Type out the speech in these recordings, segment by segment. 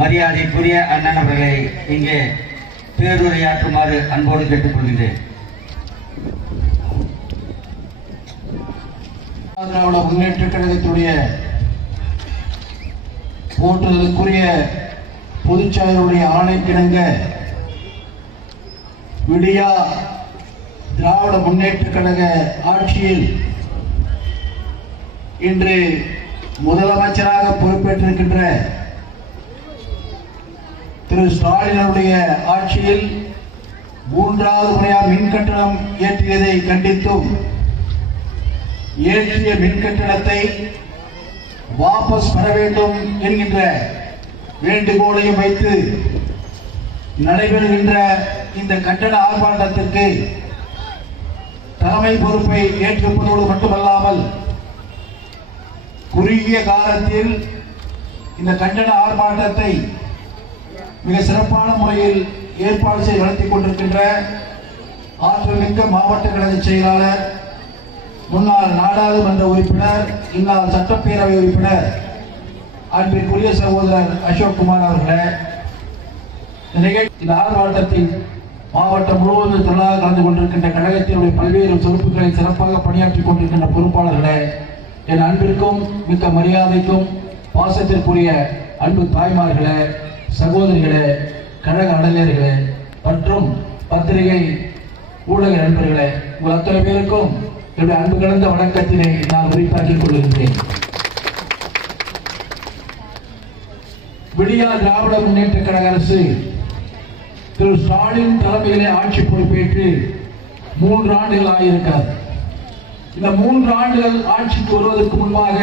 மரியாதைக்குரிய அண்ணன் அவர்களை இங்கே பேருரையாற்றுமாறு அன்போடு கேட்டுக்கொள்கிறேன். திராவிட முன்னேற்ற கழகத்துடைய போற்றுதலுக்குரிய பொதுச்செயலாளருடைய ஆணைக்கிணங்க விடியா திராவிட முன்னேற்ற கழக ஆட்சியில் இன்று முதலமைச்சராக பொறுப்பேற்றிருக்கின்ற திரு ஸ்டாலின் அவருடைய ஆட்சியில் மூன்றாவது முறையாக மின் கட்டணம் ஏற்றியதை கண்டித்தும் ஏற்றிய மின் கட்டணத்தை வாபஸ் பெற வேண்டும் என்கின்ற வேண்டுகோளையும் வைத்து நடைபெறுகின்ற இந்த கட்டண ஆர்ப்பாட்டத்திற்கு தலைமை பொறுப்பை ஏற்றிருப்பதோடு மட்டுமல்லாமல் குறுகிய காலத்தில் இந்த கண்டன ஆர்ப்பாட்டத்தை மிக சிறப்பான முறையில் ஏற்பாடு செய்து நடத்திக் கொண்டிருக்கின்ற ஆற்றல் மிக்க மாவட்ட கழக செயலாளர், முன்னாள் நாடாளுமன்ற உறுப்பினர், இந்நாள் சட்டப்பேரவை உறுப்பினர் அன்பிற்குரிய சகோதரர் அசோக் குமார் அவர்களே, இந்த ஆர்ப்பாட்டத்தில் மாவட்டம் முழுவதும் தொழிலாளர் கலந்து கொண்டிருக்கின்ற கழகத்தினுடைய பல்வேறு பொறுப்புகளை சிறப்பாக பணியாற்றிக் கொண்டிருக்கின்ற பொறுப்பாளர்களே, என் அன்பிற்கும் மிக்க மரியாதைக்கும் பாசத்திற்குரிய அன்பு தாய்மார்களே, சகோதரிகளே, கழக அடலியர்களே மற்றும் பத்திரிகை ஊடக நண்பர்களே, உங்கள் அத்தனை பேருக்கும் என்னுடைய அன்பு கலந்த வணக்கத்தினை நான் உரித்தாக்கிக் கொள்கின்றேன். விடியா திராவிட முன்னேற்ற கழக அரசு திரு ஸ்டாலின் தலைமையிலே ஆட்சி பொறுப்பேற்று 3 ஆண்டுகள் ஆகியிருக்கிறது. இந்த 3 ஆண்டுகள் ஆட்சிக்கு வருவதற்கு முன்பாக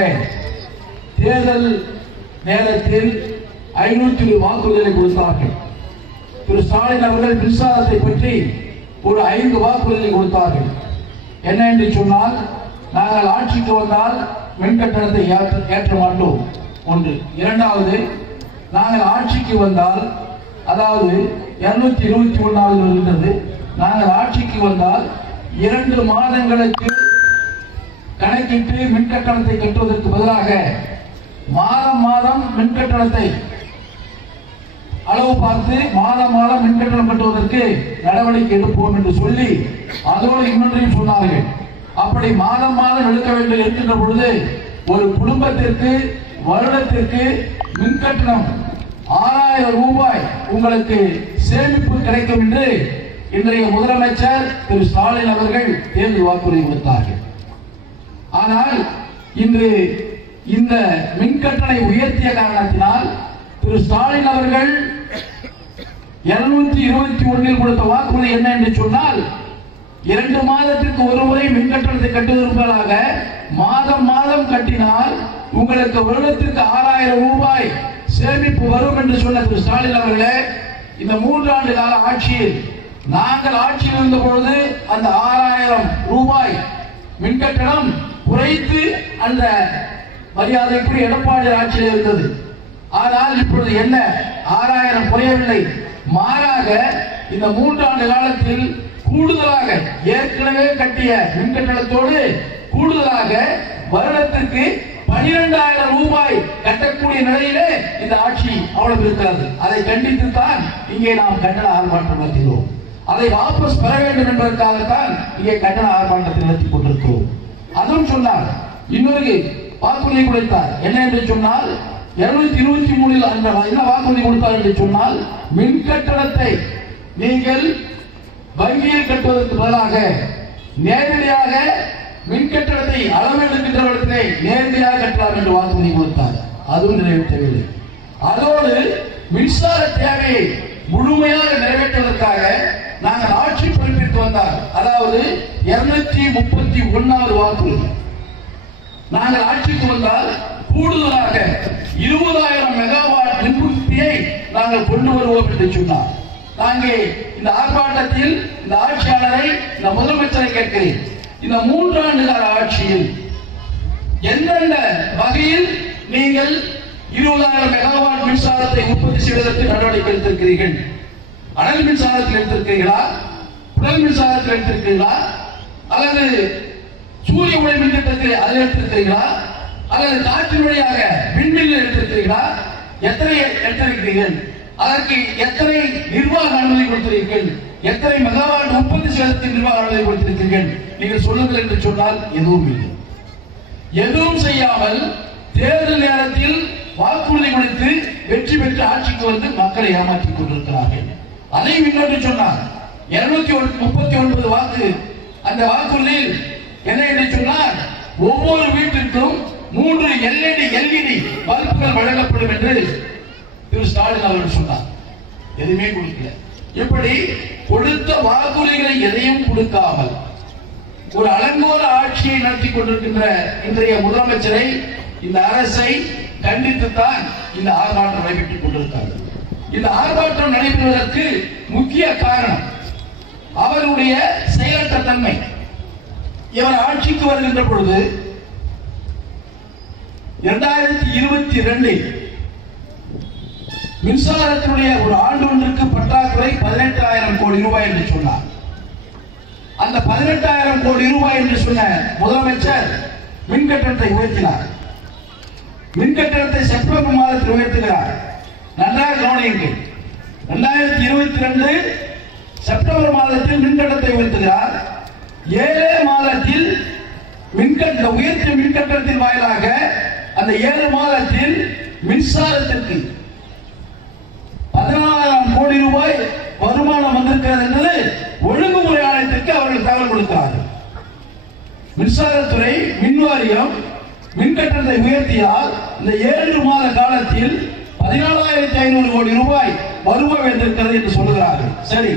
தேர்தல் நேரத்தில் 500 வாக்குறுதிகளை கொடுத்தார்கள். திரு ஸ்டாலின் அவர்கள் மின்சாரத்தை பற்றி ஒரு 5 வாக்குறுதிகளை கொடுத்தார்கள். என்ன என்று சொன்னால், நாங்கள் ஆட்சிக்கு வந்தால் மின் கட்டணத்தை ஏற்ற மாட்டோம் ஒன்று. இரண்டாவது, நாங்கள் ஆட்சிக்கு வந்தால், அதாவது 221 இருந்தது, நாங்கள் ஆட்சிக்கு வந்தால் 2 மாதங்களுக்கு கணக்கிட்டு மின் கட்டணத்தை கட்டுவதற்கு பதிலாக மாதம் மாதம் மின் கட்டணத்தை அளவு பார்த்து மாதம் மாதம் மின் கட்டணம் கட்டுவதற்கு நடவடிக்கை எடுப்போம் என்று சொல்லி அதோடு இன்னொன்றையும் சொன்னார்கள். அப்படி மாதம் மாதம் எடுக்க வேண்டும் இருக்கின்ற பொழுது ஒரு குடும்பத்திற்கு வருடத்திற்கு மின் கட்டணம் 6000 ரூபாய் உங்களுக்கு சேமிப்பு கிடைக்கும் என்று இன்றைய முதலமைச்சர் திரு ஸ்டாலின் அவர்கள் தேர்தல் வாக்குறுதி கொடுத்தார்கள். ஆனால் இன்று இந்த மின் கட்டணை உயர்த்திய காரணத்தினால் திரு ஸ்டாலின் அவர்கள் 221 கொடுத்த வாக்குறுதி என்ன என்று சொன்னால், 2 மாதத்திற்கு ஒரு முறை மின் கட்டணத்தை கட்டுவதற்காக மாதம் மாதம் கட்டினால் உங்களுக்கு வருடத்திற்கு 6000 ரூபாய் சேமிப்பு வரும் என்று சொன்ன திரு ஸ்டாலின் அவர்களே, இந்த 3 ஆண்டு கால ஆட்சியில் நாங்கள் ஆட்சியில் இருந்த பொழுது அந்த 6000 ரூபாய் மின் கட்டணம் குறைத்து அந்த மரியாதைக்குரிய எடப்பாடி ஆட்சியில் இருந்தது. ஆனால் இப்பொழுது என்ன, 6000 குறையவில்லை, மாறாக இந்த 3 ஆண்டு காலத்தில் கூடுதலாக ஏற்கனவே கட்டிய மின் கட்டணத்தோடு கூடுதலாக வருடத்திற்கு 12000 ரூபாய் கட்டக்கூடிய நிலையிலே இந்த ஆட்சி அவ்வளவு இருக்கிறது. அதை கண்டித்துத்தான் இங்கே நாம் கண்டன ஆர்ப்பாட்டம் நடத்துகிறோம். அதை வாபஸ் பெற வேண்டும் என்பதற்காகத்தான் இங்கே கண்டன ஆர்ப்பாட்டத்தை நடத்தி கொண்டிருக்கிறோம். அதுவும் சொன்னார், இன்னொரு வாக்குறுதி கொடுத்தார். என்ன என்று சொன்னால், 223 என்ன வாக்குறுதி கொடுத்தார் என்று சொன்னால், மின் கட்டணத்தை நீங்கள் வங்கியில் கட்டுவதற்கு பதிலாக நேரடியாக மின் கட்டணத்தை அளவெடுக்கின்றவர்களை நேரடியாக கட்டலாம் என்று வாக்குறுதி கொடுத்தார். அதுவும் நிறைவேற்றவில்லை. அதோடு மின்சார தேவையை முழுமையாக நிறைவேற்றுவதற்காக நாங்கள் ஆட்சி பொறுப்பிற்கு வந்தார். அதாவது 231 வாக்குறுதி. நாங்கள் ஆட்சிக்கு வந்தால் கூடுதலாக 20000 மெகாவாட் மின் உற்பத்தியை நாங்கள் கொண்டு வருவோம் என்று சொன்னார். நாங்கள் இந்த ஆர்ப்பாட்டத்தில் இந்த ஆட்சியாளரை, இந்த முதலமைச்சரை கேட்கிறேன், இந்த 3 ஆண்டு கால ஆட்சியில் எந்தெந்த வகையில் நீங்கள் 20000 மெகாவாட் மின்சாரத்தை உற்பத்தி செய்வதற்கு நடவடிக்கை எடுத்திருக்கிறீர்கள்? அனல் மின்சாரத்தில் எடுத்திருக்கிறீர்களா? புனல் மின்சாரத்தில் எடுத்திருக்கிறீர்களா? அல்லது சூரிய ஒளி மின் திட்டத்தில் அதில் எடுத்திருக்கிறீர்களா? அல்லது காற்றின் வழியாக விண்வெளியில் எடுத்திருக்கிறீர்களா? எத்தனை எடுத்திருக்கிறீர்கள்? அதற்கு எத்தனை நிர்வாக அனுமதி கொடுத்திருக்கிறீர்கள்? எத்தனை மெகாவாட் உற்பத்தி செய்வதற்கு நிர்வாக அனுமதி கொடுத்திருக்கிறீர்கள்? நீங்கள் சொல்லுங்கள் என்று சொன்னால் எதுவும் இல்லை. எதுவும் செய்யாமல் தேர்தல் நேரத்தில் வாக்குறுதி கொடுத்து வெற்றி பெற்று ஆட்சிக்கு வந்து மக்களை ஏமாற்றிக் கொண்டிருக்கிறார்கள். அதையும் இன்னொன்று சொன்னார், 239 வாக்கு. அந்த வாக்குறுதியில் என்ன என்று சொன்னார், ஒவ்வொரு வீட்டிற்கும் 3 LED பல்புகள் வழங்கப்படும் என்று திரு ஸ்டாலின் அவர்கள் சொன்னார். எதுவுமே கொடுக்கல. இப்படி கொடுத்த வாக்குறுதிகளை எதையும் கொடுக்காமல் ஒரு அலங்கோல ஆட்சியை நடத்தி கொண்டிருக்கின்ற இன்றைய முதலமைச்சரை, இந்த அரசை கண்டித்துத்தான் இந்த ஆர்ப்பாட்டம் நடைபெற்றுக் கொண்டிருக்கிறது. இந்த ஆர்ப்பாட்டம் நடைபெறுவதற்கு முக்கிய காரணம் அவருடைய செயலற்ற தன்மை. இவர் ஆட்சிக்கு வருகின்ற பொழுது 2022 மின்சாரத்தினுடைய ஒரு ஆண்டு ஒன்றுக்கு பற்றாக்குறை 18,000 கோடி ரூபாய் என்று சொன்னார். அந்த 18,000 கோடி ரூபாய் என்று சொன்ன முதலமைச்சர் மின் கட்டணத்தை உயர்த்தினார். மின் கட்டணத்தை செப்டம்பர் மாதத்தில் உயர்த்துகிறார். நன்றாக கவனியுங்கள். 2022 செப்டம்பர் மாதத்தில் மின் கட்டணத்தை உயர்த்துகிறார். 7 மாதத்தில் உயர்த்திய மின் கட்டணத்தின் வாயிலாக அந்த 7 மாதத்தில் மின்சாரத்திற்கு 14,000 கோடி ரூபாய் வருமானம் வந்திருக்கிறது என்பது ஒழுங்குமுறை ஆணையத்திற்கு அவர்கள் தகவல் கொடுக்கிறார்கள். மின்சாரத்துறை மின் வாரியம் மின் கட்டணத்தை உயர்த்தியால் இந்த 7 மாத காலத்தில் 14,500 கோடி ரூபாய் வருவாய் வந்திருக்கிறது என்று சொல்லுகிறார்கள். சரி,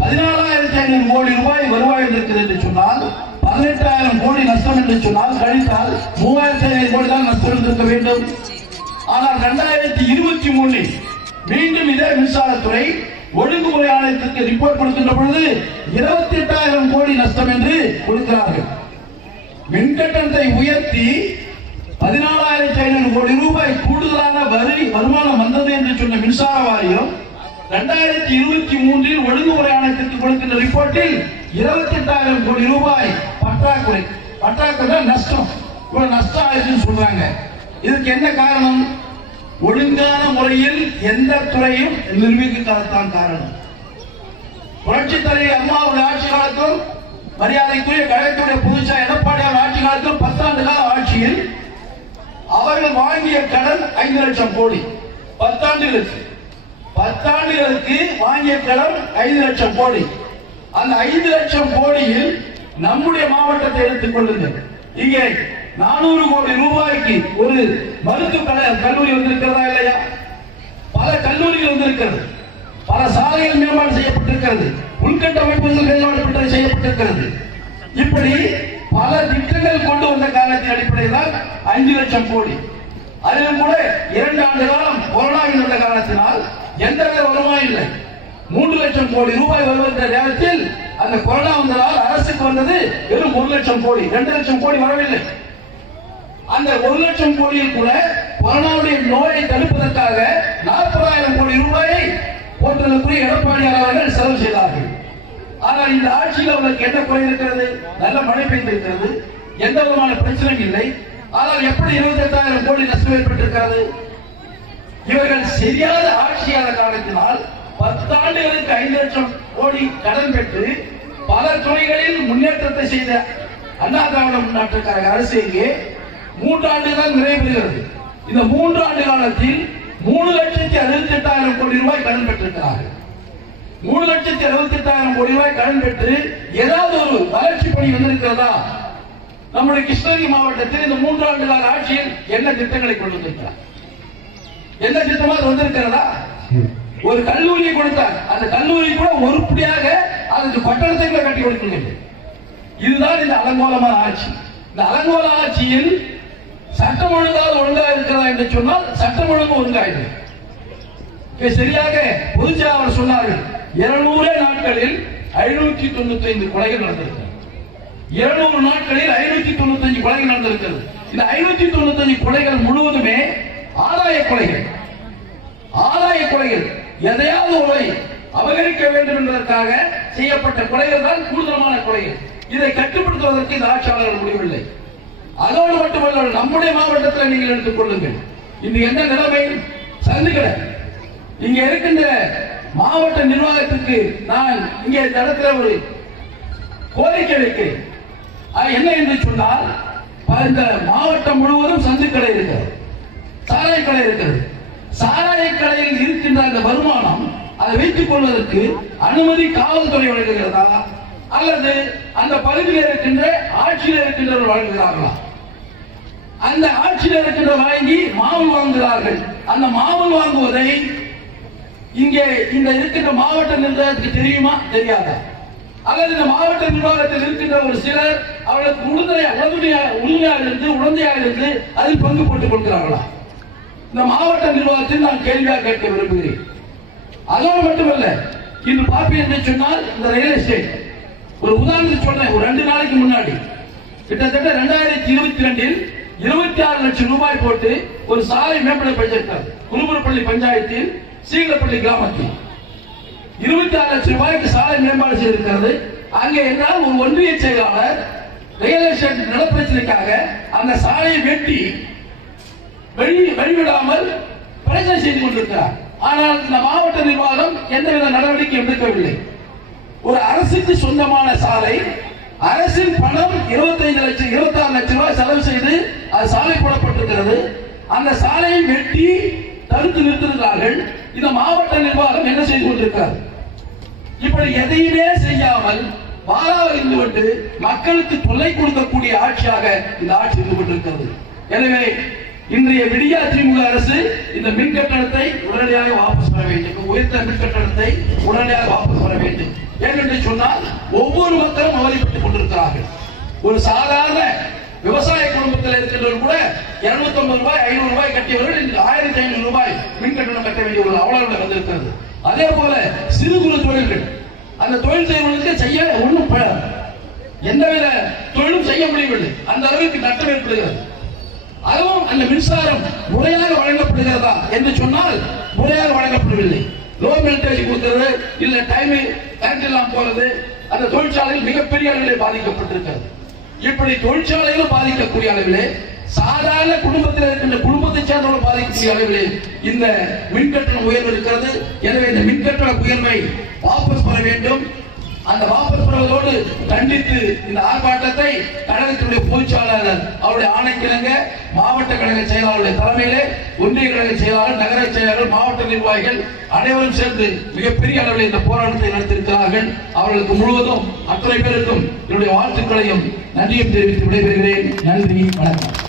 14,500 கோடி ரூபாய் வருவாய் வந்திருக்கிறது என்று சொன்னால் 18,000 கோடி நஷ்டம் என்று சொன்னால் கழித்தால் 3,500 கோடி தான் நஷ்டம் இருந்திருக்க வேண்டும். ஆனால் 2023 மீண்டும் இதே மின்சாரத்துறை ஒழுங்குமுறை ஆணையத்திற்கு ரிப்போர்ட் கொடுக்கின்ற பொழுது 28,000 கோடி நஷ்டம் என்று கொடுக்கிறார்கள். மின் கட்டணத்தை உயர்த்தி 14,500 கோடி ரூபாய் கூடுதலான வருமானம் வந்தது என்று சொன்ன மின்சார வாரியம் 2023 ஒழுங்குமுறை ஆணையத்திற்கு கொடுக்கின்ற ரிப்போர்ட்டில் 28,000 கோடி ரூபாய் பற்றாக்குறை நஷ்டம். இவ்வளவு நஷ்டம் ஆயிடுச்சுன்னு சொல்றாங்க. இதுக்கு என்ன காரணம்? ஒழுங்கான முறையில் எந்த துறையும் நிர்வகிக்காததான் காரணம். புரட்சி தலைவர் அம்மாவுடைய ஆட்சி காலத்தில், மரியாதைக்குரிய கழகத்துடைய பொதுச்சா எடப்பாடியார் ஆட்சி காலத்தில் 10 ஆண்டு கால ஆட்சியில் அவர்கள் வாங்கிய கடன் 5 லட்சம் கோடி. 10 ஆண்டுகளுக்கு வாங்கிய கடன் 5 லட்சம் கோடி. அந்த 5 லட்சம் கோடியில் நம்முடைய மாவட்டத்தை எடுத்துக் கொள்ளுங்கள். இங்கே 400 கோடி ரூபாய்க்கு ஒரு மருத்துவ கல்லூரி வந்திருக்கிறதா இல்லையா? பல கல்லூரிகள் வந்திருக்கிறது. பல சாலைகள் மேம்பாடு செய்யப்பட்டிருக்கிறது. உள்கட்டமைப்புகள் மேம்பாடு செய்யப்பட்டிருக்கிறது. இப்படி பல திட்டங்கள் கொண்டு வந்த காலத்தின் அடிப்படையில் தான் 5 லட்சம் கோடி. அதிலும் கூட 2 ஆண்டு காலம் கொரோனாவில் உள்ள காலத்தினால் எந்த வருமானம் இல்லை. 3 லட்சம் கோடி ரூபாய் வருகின்ற நேரத்தில் அந்த கொரோனா வந்ததால் அரசுக்கு வந்தது வெறும் 1 லட்சம் கோடி. 2 லட்சம் கோடி வரவில்லை. அந்த 1 லட்சம் கோடியில் கூட கொரோனாவுடைய நோயை தடுப்பதற்காக 40,000 கோடி ரூபாயை போன்றதற்குரிய எடப்பாடியார் அவர்கள் செலவு செய்தார்கள். ஆனால் இந்த ஆட்சியில் அவர்களுக்கு என்ன குறை இருக்கிறது? நல்ல மழை பெய்திருக்கிறது, எந்த விதமான பிரச்சனையும் இல்லை. ஆனால் எப்படி 28,000 கோடி நஷ்டம் ஏற்பட்டிருக்கிறது? இவர்கள் சரியான ஆட்சியாளர் காலத்தினால் 10 ஆண்டுகளுக்கு 5 லட்சம் கோடி கடன் பெற்று பல துறைகளில் முன்னேற்றத்தை செய்த அண்ணா திராவிட முன்னேற்ற கழக அரசு இங்கே 3 ஆண்டுகள் நிறைவேறுகிறது. இந்த 3 ஆண்டு காலத்தில் 3,68,000 கோடி ரூபாய் கடன் பெற்றிருக்கிறார்கள். 3,68,000 கோடி ரூபாய் கடன் பெற்று ஏதாவது ஒரு வளர்ச்சி பணி வந்திருக்கிறதா? நம்முடைய கிருஷ்ணகிரி மாவட்டத்தில் இந்த 3 ஆண்டு கால ஆட்சியில் என்ன திட்டங்களை கொண்டு வந்திருக்கிறார்? எந்த திட்டமாக வந்திருக்கிறதா? ஒரு கல்லூரியை கொடுத்தார். அந்த கல்லூரி கூட உருப்படியாக அதற்கு கட்டணத்தை கூட கட்டி கொடுக்கவில்லை. இதுதான் இந்த அலங்கோலமான ஆட்சி. இந்த அலங்கோல ஆட்சியில் சட்டம் ஒழுங்கா இருக்கிறதா என்று சொன்னால் சட்டம் ஒழுங்கு ஒழுங்காயிருக்கு. சரியாக பொதுச்செயலாளர் சொன்னார்கள், 200 நாட்களில் 595 கொலைகள் நடந்திருக்கிறது. 200 நாட்களில் 595 கொலைகள் நடந்திருக்கிறது. இந்த 595 கொலைகள் முழுவதுமே ஆதாய கொலைகள். எதையாவது ஒரு அபகரிக்க வேண்டும் என்பதற்காக செய்யப்பட்ட கொலைகள் தான் கூடுதலான கொலைகள். இதை கட்டுப்படுத்துவதற்கு இந்த ஆட்சியாளர்கள் முடியவில்லை. அதோடு மட்டுமல்ல, நம்முடைய மாவட்டத்தில் நீங்கள் எடுத்துக் கொள்ளுங்கள். இன்று என்ன நிலைமை? சந்துக்கடை. இங்க இருக்கின்ற மாவட்ட நிர்வாகத்துக்கு நான் இங்கே இந்த இடத்துல ஒரு கோரிக்கை வைக்கிறேன். என்ன என்று சொன்னால், இந்த மாவட்டம் முழுவதும் சந்துக்கடை இருக்கிறது, சாராய கடை இருக்கிறது. சாராய கடையில் இருக்கின்ற அந்த வருமானம் அதை வைத்துக் கொள்வதற்கு அனுமதி காவல்துறை வழங்குகிறதா அல்லது அந்த பகுதியில் இருக்கின்ற ஆட்சியில் இருக்கின்றவர்கள் வழங்குகிறார்களா? அந்த ஆட்சியில் இருக்கின்ற வாங்கி மாவல் வாங்குகிறார்கள். அந்த மாவல் வாங்குவதை இங்கே இந்த இருக்கின்ற மாவட்ட நிர்வாகத்துக்கு தெரியுமா தெரியாதா? அல்லது இந்த மாவட்ட நிர்வாகத்தில் இருக்கின்ற ஒரு சிலர் அவர்களுக்கு உடந்தையாக இருந்து அதில் பங்கு போட்டுக் கொள்கிறார்களா? இந்த மாவட்ட நிர்வாகத்தில் நான் கேள்வியாக கேட்க விரும்புகிறேன். அதோடு மட்டுமல்ல, இன்று பார்ப்பேன் என்று சொன்னால் இந்த ரியல் எஸ்டேட் ஒரு உதாரணத்துக்கு சொன்னேன். ஒரு 2 நாளைக்கு முன்னாடி கிட்டத்தட்ட 2022 26 லட்சம் ரூபாய் போட்டு ஒரு சாலை மேம்பட பட்ஜெட் குருபுரப்பள்ளி பஞ்சாயத்தில் சீகலப்பள்ளி கிராமத்தில் 26 லட்சம் ரூபாய்க்கு சாலை மேம்பாடு செய்திருக்கிறது. அங்கே என்றால் ஒரு ஒன்றிய செயலாளர் ரியல் எஸ்டேட் நிலப்பிரச்சனைக்காக அந்த சாலையை வெட்டி வெளிவிடாமல் பிரச்சனை செய்து கொண்டிருக்கிறார். ஆனால் இந்த மாவட்ட நிர்வாகம் எந்தவித நடவடிக்கை எடுக்கவில்லை. ஒரு அரசுக்கு சொந்தமான சாலை, அரசின் பணம் 26 லட்சம் ரூபாய் செலவு செய்து அது சாலை போடப்பட்டிருக்கிறது. அந்த சாலையை வெட்டி தடுத்து நிறுத்துகிறார்கள். இந்த மாவட்ட நிர்வாகம் என்ன செய்து கொண்டிருக்கிறார்? இப்படி எதையுமே செய்யாமல் வாராக இருந்து கொண்டு மக்களுக்கு தொல்லை கொடுக்கக்கூடிய ஆட்சியாக இந்த ஆட்சி இருந்து கொண்டிருக்கிறது. எனவே இன்றைய விடியா திமுக அரசு இந்த மின் கட்டணத்தை உடனடியாக வாபஸ் பெற வேண்டும். உயர்த்த மின் கட்டணத்தை உடனடியாக வாபஸ் பெற வேண்டும். ஏனென்று சொன்னால் ஒவ்வொரு மக்களும் அவதிப்பட்டுக் கொண்டிருக்கிறார்கள். ஒரு சாதாரண விவசாய குடும்பத்தில் இருக்கின்றவர்கள் கூட 250 ரூபாய் 500 ரூபாய் கட்டியவர்கள் 1500 ரூபாய் மின் கட்டணம் கட்ட வேண்டிய ஒரு அவலம் வந்திருக்கிறது. அதே போல சிறு குறு தொழில்கள், அந்த தொழில் செய்வதற்கு செய்ய ஒன்றும் எந்தவித தொழிலும் செய்ய முடியவில்லை. அந்த அளவுக்கு நட்டம் ஏற்படுகிறது. அதுவும் அந்த மின்சாரம் முறையாக வழங்கப்படுகிறதா என்று சொன்னால் முறையாக வழங்கப்படவில்லை. லோ வோல்டேஜ் கொடுக்கிறது, இல்ல டைம் கரண்ட் எல்லாம் போறது. அந்த தொழிற்சாலையில் மிகப்பெரிய அளவிலே பாதிக்கப்பட்டிருக்கிறது. இப்படி தொழிற்சாலைகளும் பாதிக்கக்கூடிய அளவிலே, சாதாரண குடும்பத்தில் இருக்கின்ற குடும்பத்தை சேர்ந்தவர்கள் பாதிக்கக்கூடிய அளவிலே இந்த மின்கட்டண உயர்வு இருக்கிறது. எனவே இந்த மின்கட்டண உயர்வை வாபஸ் பெற வேண்டும். அந்த வாபஸ் பெறுவதோடு கண்டித்து இந்த ஆர்ப்பாட்டத்தை கழகத்தினுடைய பொதுச்செயலாளர் அவருடைய ஆணைக்கிணங்க மாவட்ட கழக செயலாளருடைய தலைமையிலே ஒன்றிய கழக செயலாளர், நகர செயலாளர், மாவட்ட நிர்வாகிகள் அனைவரும் சேர்ந்து மிகப்பெரிய அளவில் இந்த போராட்டத்தை நடத்தியிருக்கிறார்கள். அவர்களுக்கு முழுவதும் அத்தனை பேருக்கும் என்னுடைய வாழ்த்துக்களையும் நன்றியும் தெரிவித்து விடைபெறுகிறேன். நன்றி, வணக்கம்.